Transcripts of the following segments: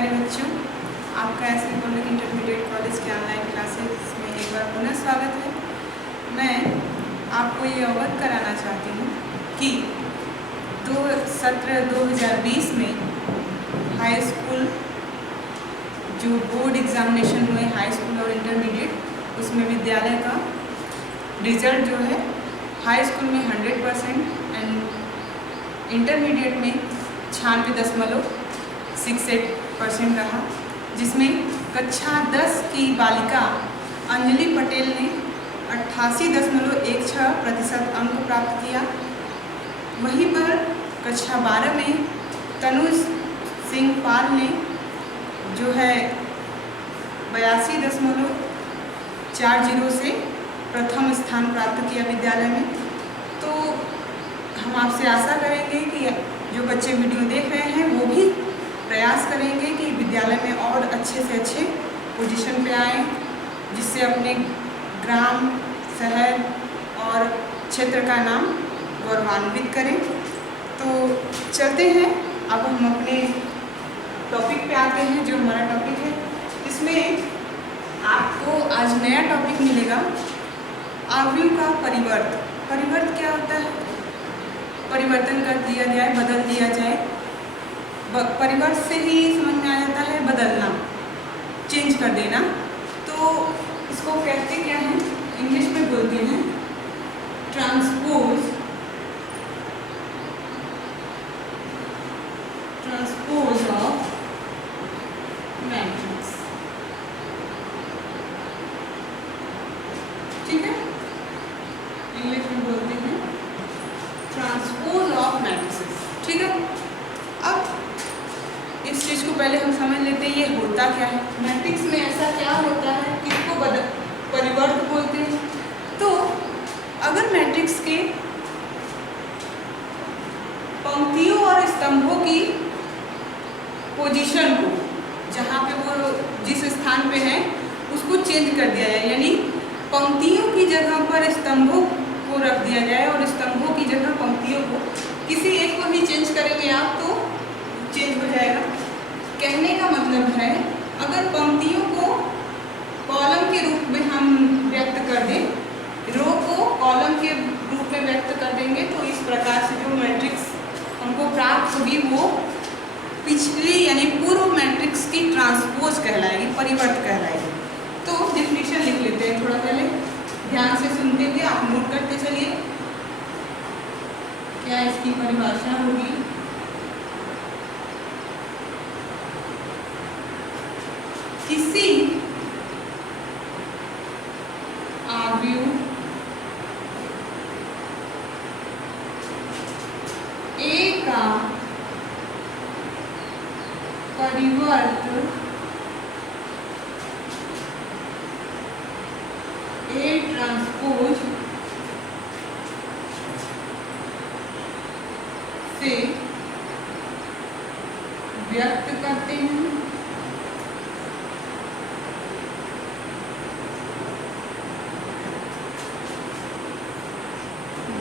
प्यारे बच्चों, आपका S N public intermediate college के ऑनलाइन क्लासेस में एक बार पुनः स्वागत है। मैं आपको ये अवगत कराना चाहती हूँ कि सत्र 2020 में हाई स्कूल जो बोर्ड एग्जामिनेशन हुए हाई स्कूल और इंटरमीडिएट, उसमें विद्यालय का रिजल्ट जो है हाई स्कूल में 100% एंड इंटरमीडिएट में 96.68% रहा, जिसमें कक्षा 10 की बालिका अंजलि पटेल ने 88.16% अंक प्राप्त किया। वहीं पर कक्षा 12 में तनुज सिंह पाल ने जो है 82.40 से प्रथम स्थान प्राप्त किया विद्यालय में। तो हम आपसे आशा करेंगे कि जो बच्चे वीडियो देख रहे हैं वो भी प्रयास करेंगे कि विद्यालय में और अच्छे से अच्छे पोजीशन पे आएँ, जिससे अपने ग्राम, शहर और क्षेत्र का नाम गौरवान्वित करें। तो चलते हैं, अब हम अपने टॉपिक पे आते हैं। जो हमारा टॉपिक है इसमें आपको आज नया टॉपिक मिलेगा, आव्यूह का परिवर्त। परिवर्त क्या होता है? परिवर्तन कर दिया जाए, बदल दिया जाए। परिवर्त से ही समझ में आ जाता है बदलना, चेंज कर देना। तो इसको कहते क्या हैं? इंग्लिश में बोलते हैं ट्रांसपोज ऑफ मैट्रिक्स। ठीक है, इंग्लिश में बोलते हैं ट्रांसपोज ऑफ मैट्रिसेस। ठीक है, अब इस चीज़ को पहले हम समझ लेते हैं ये होता क्या है। मैट्रिक्स में ऐसा क्या होता है, किसको परिवर्त बोलते हैं? तो अगर मैट्रिक्स के पंक्तियों और स्तंभों की पोजीशन को, जहाँ पे वो जिस स्थान पे है उसको चेंज कर दिया जाए, यानी पंक्तियों की जगह पर स्तंभों को रख दिया जाए और स्तंभों की जगह पंक्तियों को, किसी एक को भी चेंज करेंगे आप तो चेंज हो जाएगा। कहने का मतलब है अगर पंक्तियों को कॉलम के रूप में हम व्यक्त कर दें, रो को कॉलम के रूप में व्यक्त कर देंगे, तो इस प्रकार से जो मैट्रिक्स हमको प्राप्त होगी वो पिछली यानी पूर्व मैट्रिक्स की ट्रांसपोज कहलाएगी, परिवर्त कहलाएगी। तो डेफिनेशन लिख लेते हैं, थोड़ा पहले ध्यान से सुनते हुए आप नोट करते चलिए क्या इसकी परिभाषा होगी। किसी आव्यूह A का परिवर्त A ट्रांसपोज से व्यक्त करते हैं,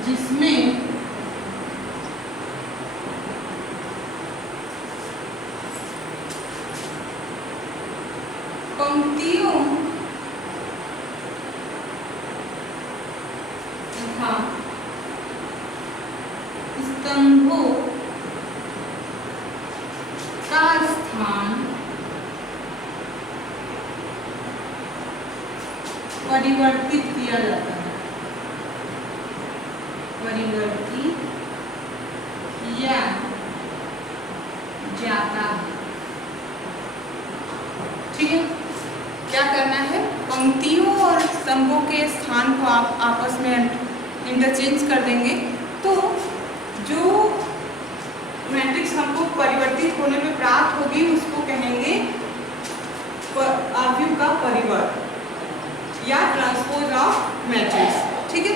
जिसमें पंक्तियों तथा स्तंभों का स्थान परिवर्तित किया जाता है, परिवर्तित किया जाता है। ठीक है, क्या करना है? पंक्तियों और स्तंभों के स्थान को आप आपस में इंटरचेंज कर देंगे, तो जो मैट्रिक्स हमको परिवर्तित होने में प्राप्त होगी उसको कहेंगे आव्यूह का परिवर्त या ट्रांसपोज ऑफ मैट्रिक्स। ठीक है,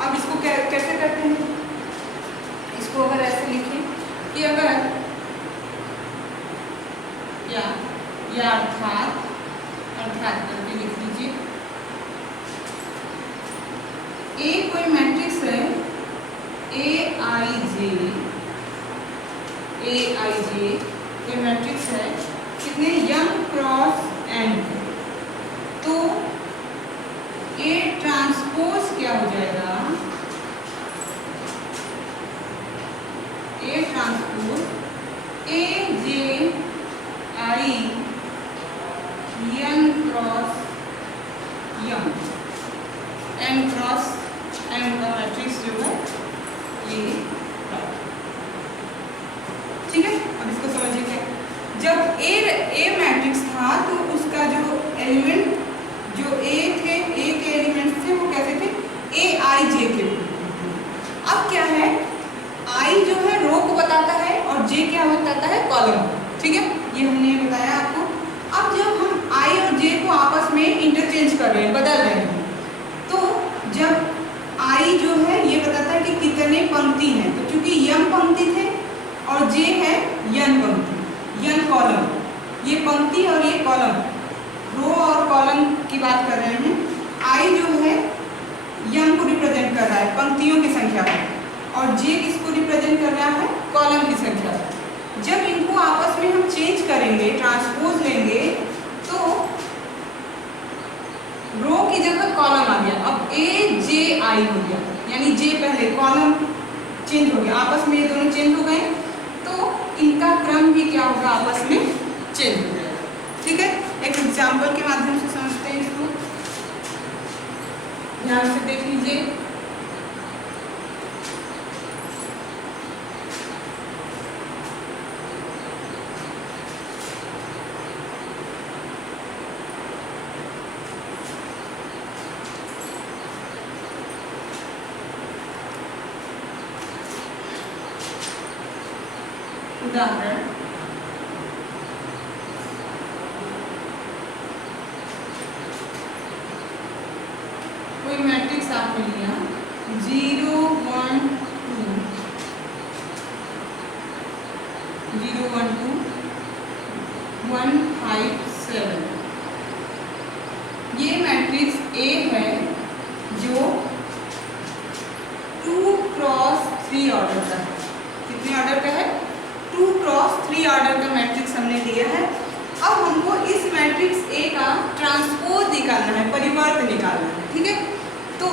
अब इसको कैसे करते हैं? इसको अगर ऐसे लिखें कि अगर या अर्थात करके लिख लीजिए, ए कोई मैट्रिक्स है, ए आई जे कोई मैट्रिक्स है कितने यम क्रॉस एन, तो ए ट्रांसपोज क्या हो जाएगा, A transpose a j i n cross m, n cross n का मैट्रिक्स जो है ये, ठीक है। अब इसको समझिए क्या, जब ए मैट्रिक्स था तो उसका जो एलिमेंट जो ए थे, ए के एलिमेंट्स थे वो कैसे थे, ए आई जे के। अब क्या है, आई जो है रो को बताता है और जे क्या बताता है, कॉलम, ठीक है, ये हमने बताया आपको। अब जब हम आई और जे को आपस में इंटरचेंज कर रहे हैं, बदल रहे हैं, तो जब आई जो है ये बताता है कि कितने पंक्ति हैं, तो चूंकि यम पंक्ति थे और जे है यन पंक्ति, यन कॉलम, ये पंक्ति और ये कॉलम, रो और कॉलम की बात कर रहे हैं। आई जो है यम को रिप्रेजेंट कर रहा है, पंक्तियों की संख्या को, और जे किसको रिप्रेजेंट कर रहा है, कॉलम की संख्या को। जब इनको आपस में हम चेंज करेंगे, ट्रांसपोज लेंगे, तो रो की जगह कॉलम आ गया, अब ए जे आई हो गया, यानी जे पहले, कॉलम चेंज हो गया, आपस में ये दोनों चेंज हो गए, तो इनका क्रम भी क्या होगा, आपस में चेंज हो जाएगा, ठीक है। एक एग्जाम्पल के माध्यम से समझते हैं इसको, ध्यान से देख लीजिए। उदाहरण, कोई मैट्रिक्स आपने लिया 0 1 2 0 1 2 1 5 7, ये मैट्रिक्स ए है जो 2 क्रॉस 3 ऑर्डर का है। कितने ऑर्डर का है, 2 क्रॉस 3 ऑर्डर का मैट्रिक्स हमने लिया है। अब हमको इस मैट्रिक्स ए का ट्रांसपोज निकालना है, परिवर्त निकालना है, ठीक है। तो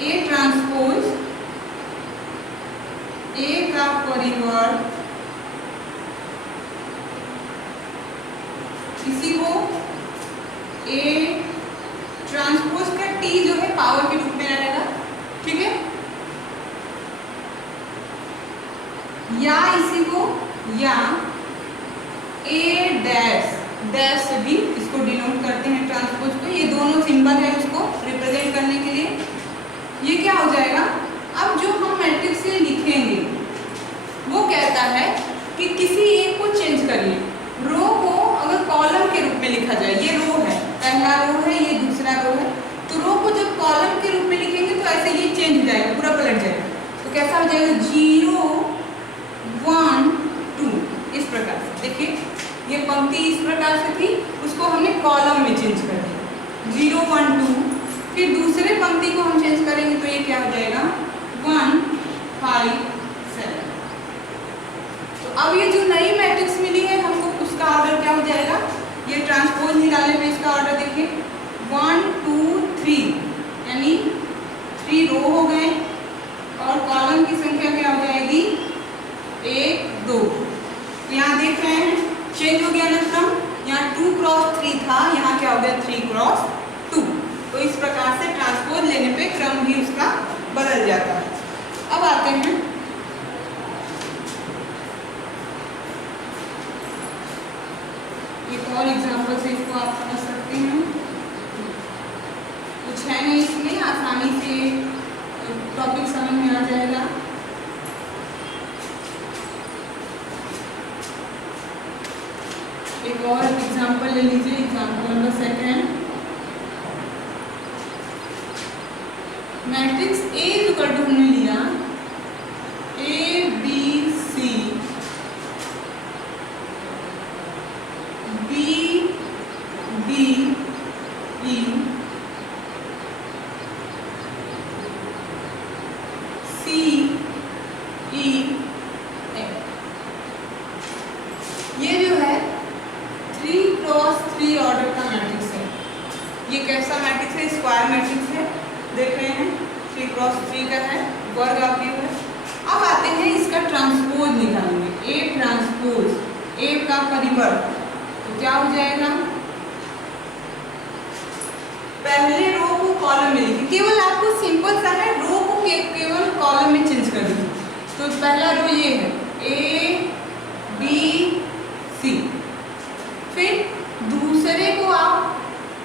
ए ट्रांसपोज, ए का परिवर्त, इसी को ए ट्रांसपोज का टी जो है पावर के रूप में रहेगा, ठीक है, या इसी को, या ए डैश, डैश से भी इसको डिनोट करते हैं ट्रांसपोज को, ये दोनों सिंबल है उसको रिप्रेजेंट करने के लिए। ये क्या हो जाएगा, अब जो हम मैट्रिक्स से लिखेंगे वो कहता है कि किसी एक को चेंज करिए, रो को अगर कॉलम के रूप में लिखा जाए, ये रो है, पहला रो है, ये दूसरा रो है, तो रो को जब कॉलम के रूप में लिखेंगे तो ऐसे ये चेंज हो जाएगा, पूरा पलट जाएगा, तो कैसा हो जाएगा, 0 1 2, इस प्रकार से। देखिए ये पंक्ति इस प्रकार से थी, उसको हमने कॉलम में चेंज कर दिया, 0 1 2, फिर दूसरे पंक्ति को हम चेंज करेंगे तो ये क्या हो जाएगा, 1 5 7। तो अब ये जो नई मैट्रिक्स मिली है हमको, उसका ऑर्डर क्या हो जाएगा, ये ट्रांसपोज निकालने पे इसका ऑर्डर देखिए 1 2 3, यानी 3 रो हो गए और कॉलम की संख्या क्या हो जाएगी, 1 2। तो यहाँ देख रहे हैं चेंज हो गया ना क्रम, यहाँ 2 क्रॉस 3 था, यहाँ क्या हो गया 3 क्रॉस 2। तो इस प्रकार से ट्रांसपोज लेने पे क्रम भी उसका बदल जाता है। अब आते हैं एक और एग्जांपल से, इसको आप समझ सकते हैं, कुछ है नहीं इसमें, आसानी से टॉपिक समझ में आ जाएगा। एक और एग्जांपल ले लीजिए, एग्जांपल नंबर 2। मैट्रिक्स ए जो कर हमने लिया a b c b d e c e f, ये जो है के स्क्वायर मैट्रिक्स है, देख रहे हैं 3 क्रॉस 3 का है, वर्ग अवयव है। अब आते हैं इसका ट्रांसपोज निकालेंगे, ए ट्रांसपोज, ए का परिवर्त, तो क्या हो जाएगा, पहले रो को कॉलम में लिखिए, केवल आपको सिंपल सा है, रो को केवल कॉलम में चेंज कर दीजिए। तो पहला रो ये है ए बी सी, फिर दूसरे को आप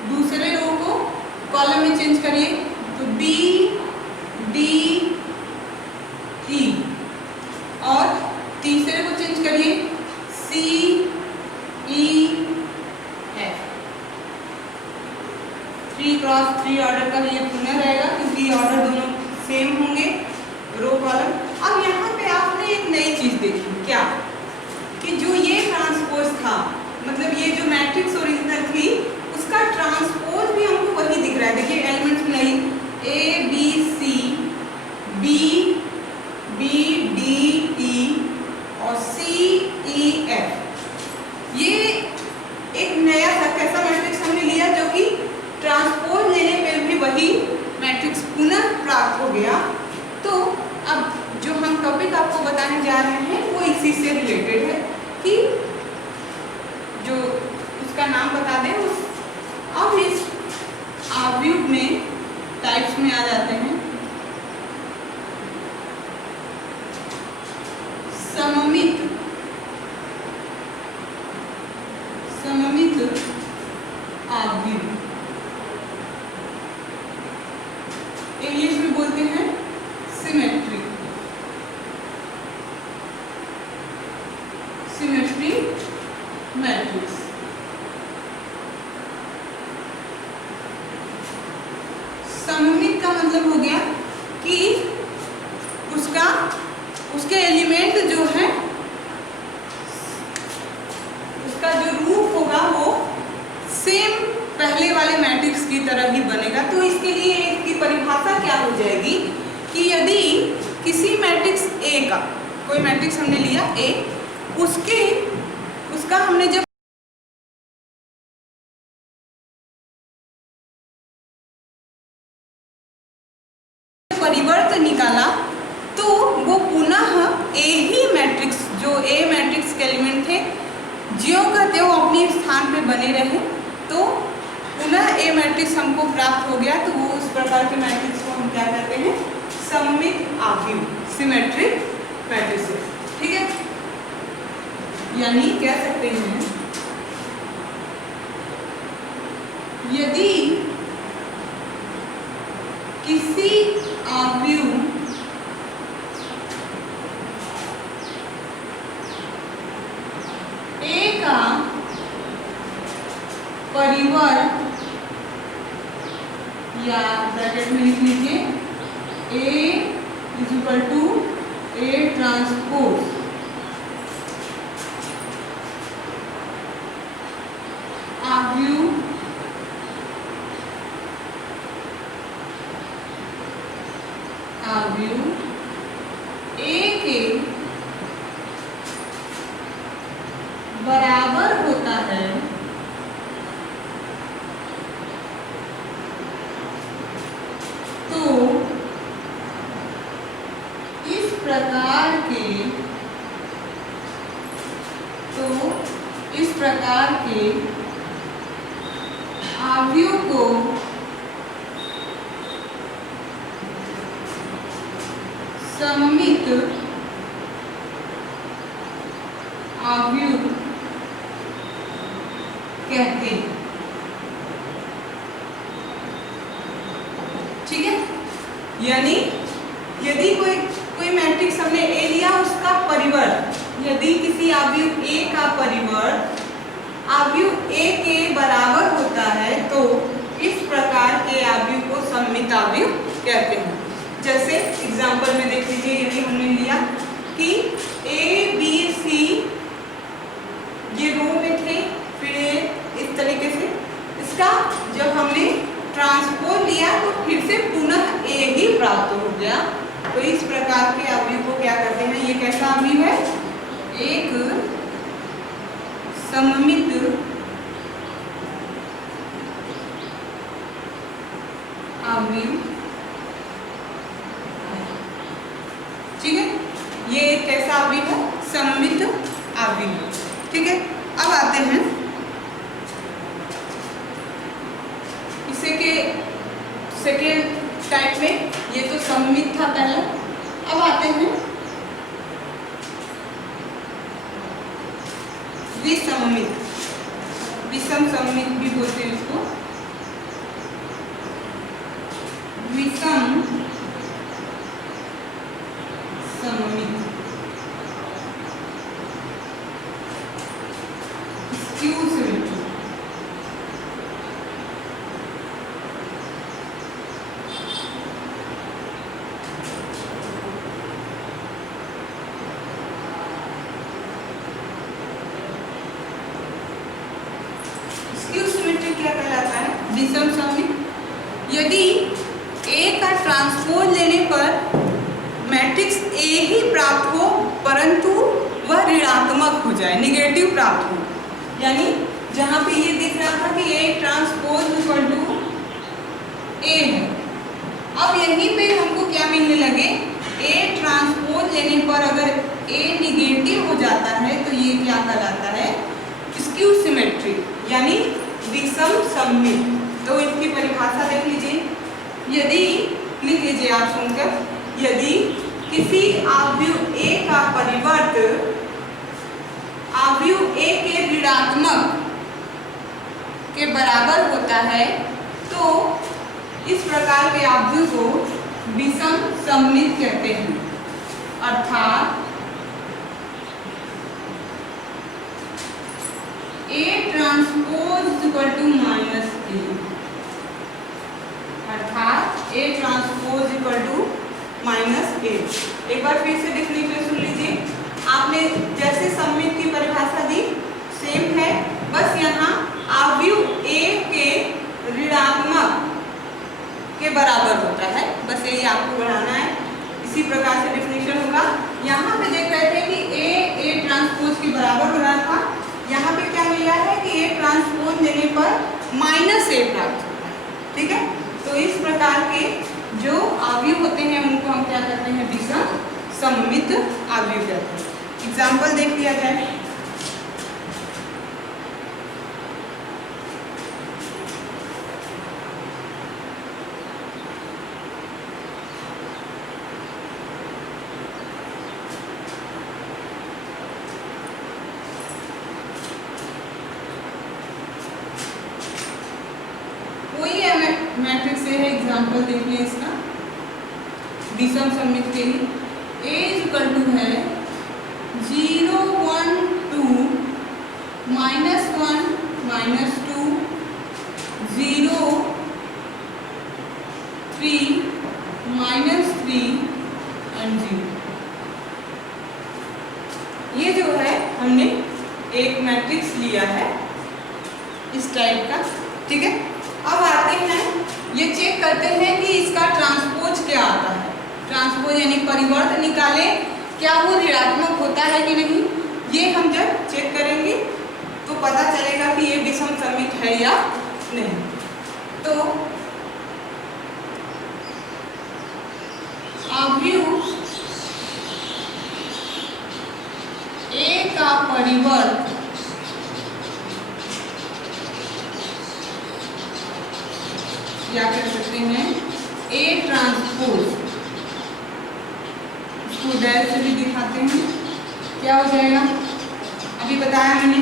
दूसरे रो को कॉलम में चेंज करिए, तो बी डी ई, और तीसरे को चेंज करिए सी ई एफ। 3 क्रॉस 3 ऑर्डर का ये पुनः रहेगा क्योंकि ऑर्डर दोनों सेम होंगे, रो कॉलम। अब यहाँ पे आपने एक नई चीज देखी, क्या कि जो ये ट्रांसपोज था, मतलब ये जो मैट्रिक्स ओरिजिनल थी उसका ट्रांसपोज भी हमको वही दिख रहा है। देखिए एलिमेंट्स में नहीं, a b c, b b d e और सी ई एफ, ये एक नया सा कैसा मैट्रिक्स हमने लिया जो कि ट्रांसपोज लेने पर भी वही मैट्रिक्स पुनः प्राप्त हो गया। तो अब जो हम टॉपिक आपको बताने जा रहे हैं वो इसी से रिलेटेड है कि जो उसका नाम बता दें उस, अब इस अवयव में टाइप्स में आ जाते हैं। सममित, सममित अवयव, इंग्लिश में बोलते हैं सिमेट्री, सिमेट्री मैट्रिक्स। सममित का मतलब हो गया कि उसके एलिमेंट जो है, उसका जो रूप होगा वो सेम पहले वाले मैट्रिक्स की तरह ही बनेगा। तो इसके लिए इसकी परिभाषा क्या हो जाएगी कि यदि किसी मैट्रिक्स ए का, कोई मैट्रिक्स हमने लिया ए, उसका हमने जब परिवर्त निकाला तो वो पुनः ए ही मैट्रिक्स, जो ए मैट्रिक्स के एलिमेंट थे, ज्यों का त्यों अपने स्थान पे बने रहे, तो पुनः ए मैट्रिक्स हमको प्राप्त हो गया। तो वो उस प्रकार के मैट्रिक्स को हम क्या कहते हैं, सममित अवयव, सिमेट्रिक मैट्रिक्स, ठीक है। यानी कह सकते हैं यदि किसी अवयव ए का परिवर्त, या ब्रैकेट में लिख लीजिए A is equal to A transpose, अवयव ए के बराबर होता है तो इस प्रकार के अवयव को सममित अवयव कहते हैं, ठीक है। यानी यदि कोई मैट्रिक्स हमने ए लिया, उसका परिवर्त, यदि किसी अवयव ए का परिवर्त अवयव ए के बराबर होता है तो इस प्रकार के अवयव को सममित अवयव कहते हैं। जैसे एग्जांपल में देख लीजिए, यदि हमने लिया कि ए बी सी ये रो में थे, फिर इस तरीके से इसका जब हमने ट्रांसपोज लिया तो फिर से पुनः ए ही प्राप्त हो गया। तो इस प्रकार के अवयव को क्या कहते हैं, ये कैसा अवयव है, एक सममित सममित अवयव। ठीक है, अब आते हैं इसे के सेकेंड टाइप में। ये तो सममित था पहला, अब आते हैं विसममित। विषम सममित भी बोलते हैं इसको, विषम सममित। Skew symmetry. क्या कहलाता है? विषम सममित। यदि ए का ट्रांसपोज लेने पर मैट्रिक्स ए ही प्राप्त हो परंतु वह ऋणात्मक हो जाए, निगेटिव प्राप्त हो। यानी जहां पे ये दिख रहा था कि ए ट्रांसपोज इक्वल टू ए है, अब यहीं पे हमको क्या मिलने लगे, ए ट्रांसपोज लेने पर अगर ए निगेटिव हो जाता है तो ये क्या कहलाता है? स्क्यू सिमेट्री यानी विषम सममित। तो इसकी परिभाषा देख लीजिए। यदि, लिख लीजिए आप सुनकर, यदि किसी आव्यूह ए का परिवर्त आव्यूह ए के ऋणात्मक के बराबर होता है तो इस प्रकार के आव्यूह को विषम सममित कहते हैं। अर्थात A transpose equal to minus A, अर्थात A transpose equal to minus A. एक बार फिर से डेफिनेशन सुन लीजिए। आपने जैसे सममित की परिभाषा दी सेम है, बस यहाँ आव्यूह ए के ऋणात्मक के बराबर होता है, बस यही आपको बढ़ाना है। इसी प्रकार से डेफिनेशन होगा। यहाँ पे देख रहे थे कि ए ट्रांसपोज के बराबर हो रहा था, यहाँ पे क्या मिला है कि ए ट्रांसपोज लेने पर माइनस ए प्राप्त होता है। ठीक है, तो इस प्रकार के जो अवयव होते हैं उनको हम क्या कहते हैं? विषम सममित अवयव कहते हैं। एग्जाम्पल देख लिया जाए। मैट्रिक्स से है, एग्जाम्पल देख लें इसका विषम सममित के लिए। ए इक्वल टू है 0 1 2 -1 -2 0 3 -3 एंड 0। ये जो है हमने एक मैट्रिक्स लिया है इस टाइप का। ठीक है, अब आते हैं ये चेक करते हैं कि इसका ट्रांसपोज क्या आता है। ट्रांसपोज यानी परिवर्त निकालें, क्या वो ऋणात्मक होता है कि नहीं। ये हम जब चेक करेंगे तो पता चलेगा कि ये विषम सममित है या नहीं। तो अवयव ए का परिवर्त क्या कर सकते हैं? ए ट्रांसपोज, इसको डैश से भी दिखाते हैं, क्या हो जाएगा? अभी बताया मैंने,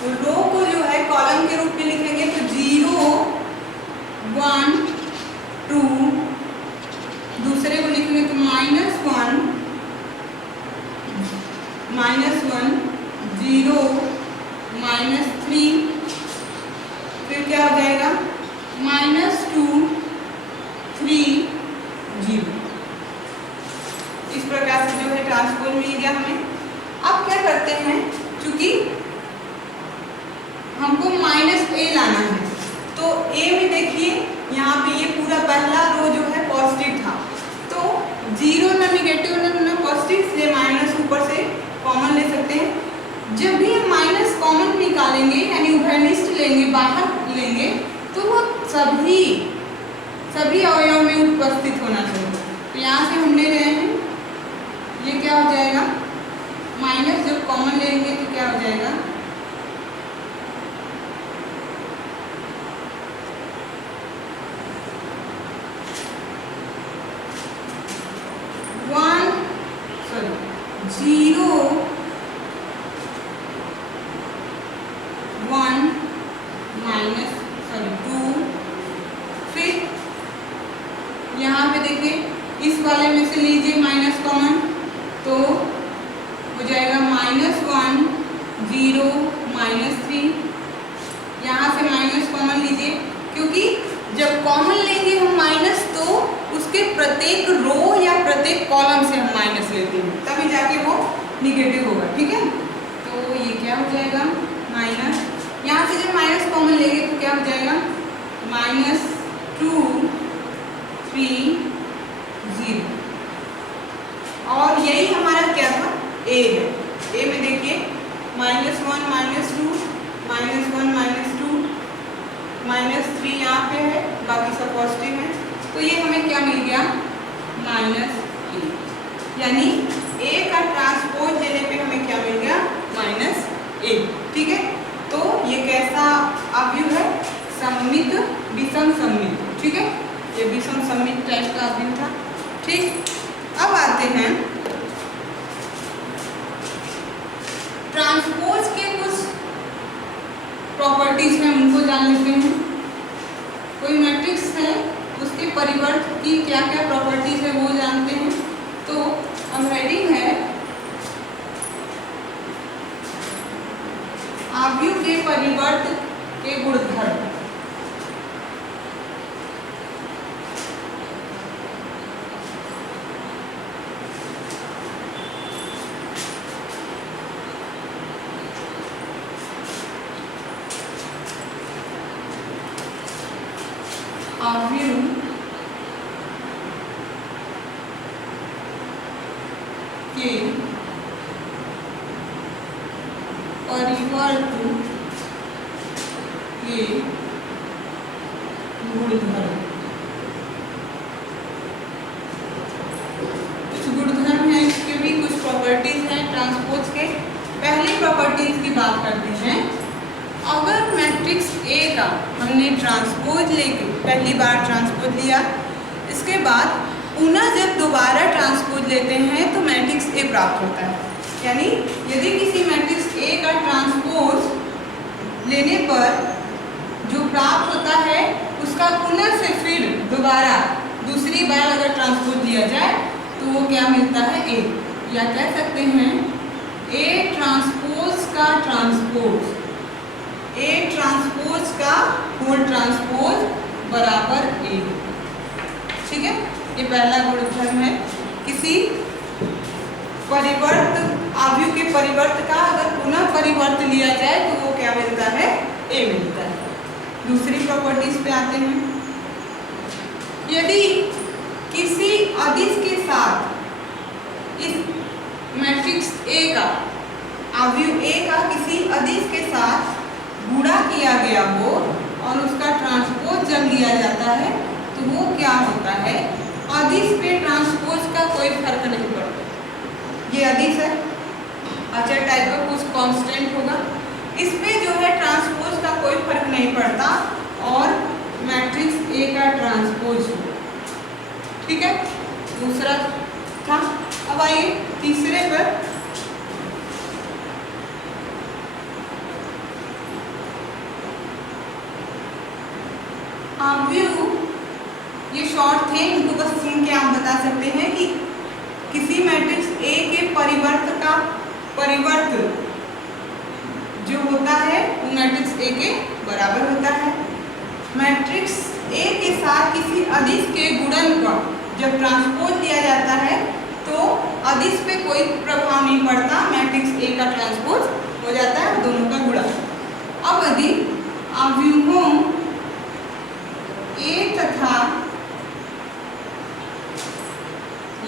तो रो को जो है कॉलम के रूप में लिखेंगे तो 0 1 2, दूसरे को लिखेंगे तो -1 0 -3, फिर क्या हो जाएगा? -2 3 0। इस प्रकार से जो है ट्रांसपोज मिल गया हमें। अब क्या करते हैं, चूंकि हमको -a लाना है तो a में देखिए यहाँ पे ये पूरा पहला रो जो है पॉजिटिव था, तो 0 ना निगेटिव ना पॉजिटिव, इसलिए माइनस ऊपर से कॉमन ले सकते हैं। जब भी हम माइनस कॉमन निकालेंगे यानी उभयनिष्ठ लेंगे, बाहर लेंगे, तो वो सभी अवयव में उपस्थित होना चाहिए। तो यहाँ से हम ले रहे हैं, ये क्या हो जाएगा? -2 0 -3, यहाँ से माइनस कॉमन लीजिए, क्योंकि जब कॉमन लेंगे हम माइनस तो उसके प्रत्येक रो या प्रत्येक कॉलम से हम माइनस लेते हैं, तभी जाके वो निगेटिव होगा। ठीक है, तो ये क्या हो जाएगा माइनस, यहाँ से जब माइनस कॉमन लेंगे तो क्या हो जाएगा -2 3 0। और यही हमारा क्या था a है। a में देखिए -1 -2 -1 -2 -3 यहाँ पे है, बाकी सब पॉजिटिव है, तो ये हमें क्या मिल गया -a, यानी a का ट्रांसपोज लेने पे हमें क्या मिल गया -a। ठीक है, तो ये कैसा अवयव है, सममित विषम सममित। ठीक है, ये विषम सममित टाइप का अवयव था। ठीक, अब आते हैं ट्रांसपोज के कुछ प्रॉपर्टीज हैं, उनको जान लेते हैं। कोई मैट्रिक्स है उसके परिवर्त की क्या क्या प्रॉपर्टीज है वो जानते हैं। तो अब हेडिंग है अवयव के परिवर्त के गुणधर्म। अवयव के परिवर्त के गुणधर्म। कुछ गुणधर्म है, इसके भी कुछ प्रॉपर्टीज हैं ट्रांसपोज के। पहली प्रॉपर्टीज की बात करते हैं। अगर मैट्रिक्स ए का हमने ट्रांसपोज लेके पहली बार ट्रांसपोज लिया, इसके बाद पुनः जब दोबारा ट्रांसपोज लेते हैं तो मैट्रिक्स ए प्राप्त होता है। यानी यदि किसी मैट्रिक्स ए का ट्रांसपोज लेने पर जो प्राप्त होता है उसका पुनः से फिर दोबारा दूसरी बार अगर ट्रांसपोज लिया जाए तो वो क्या मिलता है ए, या कह सकते हैं ए ट्रांसपोज का ट्रांसपोज, ए ट्रांसपोज का होल ट्रांसपोज बराबर ए। ठीक है, ये पहला गुणधर्म है। किसी परिवर्त अवयव के परिवर्त का अगर पुनः परिवर्त लिया जाए तो वो क्या मिलता है ए मिलता है। दूसरी प्रॉपर्टीज पे आते हैं। यदि किसी अदिश के साथ इस मैट्रिक्स ए का अवयव ए का किसी अदिश के साथ गुणा किया गया हो और उसका ट्रांसपोज जब लिया जाता है तो वो क्या होता है, अदिश पे ट्रांसपोज का कोई फर्क नहीं पड़ता। ये अदिश है, अचर टाइप का कुछ कांस्टेंट होगा, इस पे जो है ट्रांसपोज का कोई फर्क नहीं पड़ता और मैट्रिक्स ए का ट्रांसपोज होगा। ठीक है, दूसरा था। अब आइए तीसरे पर। अवयव, ये शॉर्ट थे, इनको बस सुन के आप बता सकते हैं कि किसी मैट्रिक्स ए के परिवर्त का परिवर्त जो होता है वो मैट्रिक्स ए के बराबर होता है। मैट्रिक्स ए के साथ किसी अदिश के गुणन का जब ट्रांसपोज लिया जाता है तो अदिश पे कोई प्रभाव नहीं पड़ता, मैट्रिक्स ए का ट्रांसपोज हो जाता है, दोनों का गुणा। अब यदि अवयवों ए तथा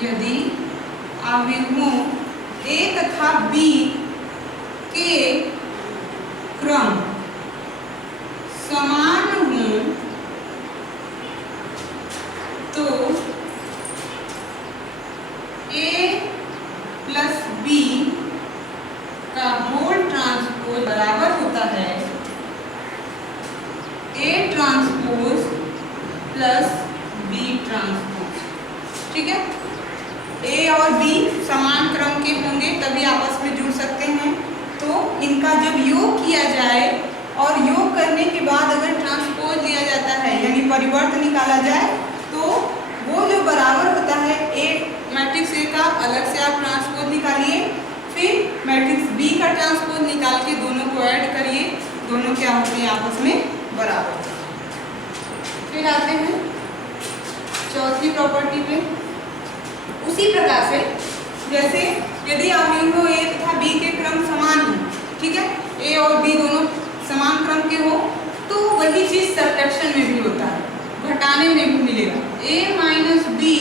यदि अवयवों ए तथा बी के क्रम समान हों तो ए प्लस बी का होल ट्रांसपोज बराबर होता है A transpose plus B transpose. ठीक है, ए और बी समान क्रम के होंगे तभी आपस में जुड़ सकते हैं। तो इनका जब योग किया जाए और योग करने के बाद अगर ट्रांसपोज लिया जाता है यानी परिवर्त निकाला जाए तो वो जो बराबर होता है ए मैट्रिक्स ए का, अलग से आप ट्रांसपोज निकालिए, फिर मैट्रिक्स बी का ट्रांसपोज निकाल के दोनों को ऐड करिए, दोनों क्या होते हैं आपस में बराबर। फिर आते हैं चौथी प्रॉपर्टी पे। उसी प्रकार से जैसे यदि आप लिखो ए तथा बी के क्रम समान हो, ठीक है, ए और बी दोनों समान क्रम के हो, तो वही चीज सबट्रैक्शन में भी होता है, घटाने में भी मिलेगा। ए माइनस बी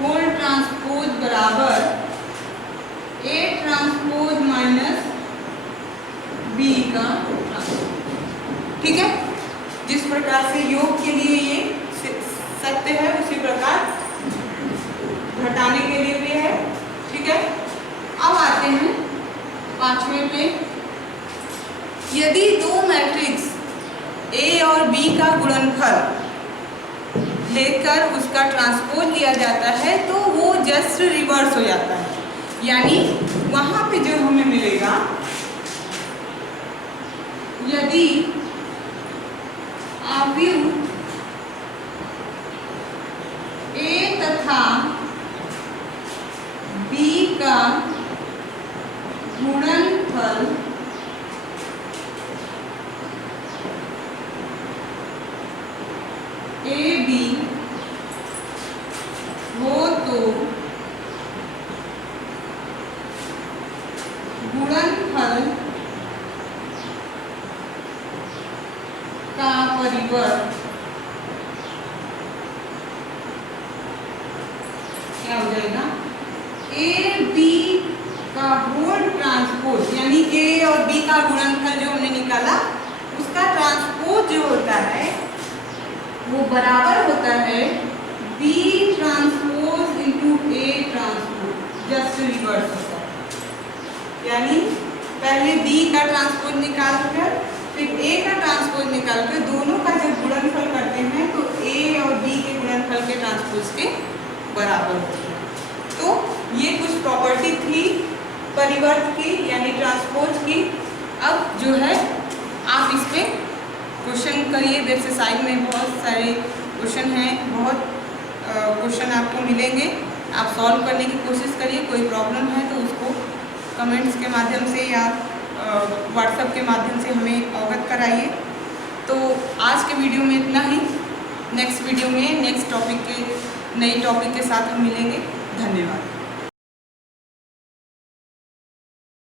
होल ट्रांसपोज बराबर ए ट्रांसपोज माइनस बी का ट्रांसपोज, ठीक है। जिस प्रकार से योग के लिए ये सत्य है, उसी प्रकार घटाने के लिए भी है, ठीक है। अब आते हैं पांचवें पे। यदि दो मैट्रिक्स ए और बी का गुणनफल लेकर उसका ट्रांसपोज लिया जाता है तो वो जस्ट रिवर्स हो जाता है, यानी वहां पे जो हमें मिलेगा, यदि अवयव ए तथा बी का गुणनफल ए बी हो तो गुणनफल का परिवर्त क्या हो जाएगा, ए बी का होल ट्रांसपोज, यानी ए और बी का गुणनफल जो हमने निकाला उसका ट्रांसपोज जो होता है वो बराबर होता है B transpose into A transpose, just reverse होता है। यानी पहले बी का ट्रांसपोज निकाल कर फिर ए का ट्रांसपोज निकाल कर दोनों का जब गुणनफल करते हैं तो ए और बी के गुणनफल के ट्रांसपोज के बराबर होती है। तो ये कुछ प्रॉपर्टी थी परिवर्त की, यानी ट्रांसपोज की। अब जो है आप इस पे क्वेश्चन करिए, एक्सरसाइज में बहुत सारे क्वेश्चन हैं, बहुत क्वेश्चन आपको मिलेंगे, आप सॉल्व करने की कोशिश करिए। कोई प्रॉब्लम है तो उसको कमेंट्स के माध्यम से या व्हाट्सएप के माध्यम से हमें अवगत कराइए। तो आज के वीडियो में इतना ही। नेक्स्ट वीडियो में नेक्स्ट टॉपिक के नई टॉपिक के साथ हम मिलेंगे। धन्यवाद।